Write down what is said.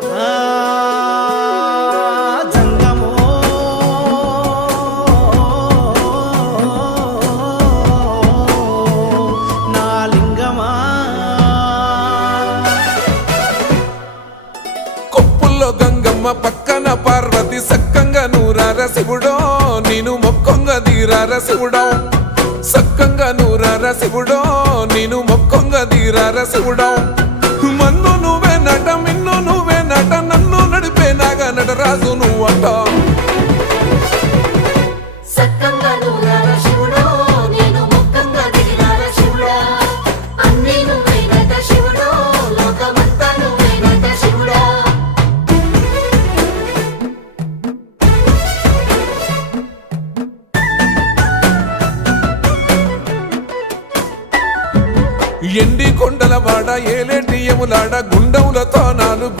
జంగమో నా లింగమా కొప్పుల్లో గంగమ్మ పక్కన పార్వతి సక్కంగా నూరార శివుడో నేను మొక్కంగా తీరార శివుడో సక్కంగా నూరార శివుడో నేను మొక్కంగా తీరార శివుడో మన్ను నువ్వే నట మిన్ను నువ్వే నట నన్ను నడిపే నాగా నటరాజు నువ్వట సక్కంగా నూరార శివుడో నేను మొక్కంగా దిగినార శివుడా అన్నీ నువ్వేనట శివుడో లోకమంతా నువ్వేనట శివుడా ఎండి కొండల వాడ ఏలేటి యములాడ గుండములతో నాలు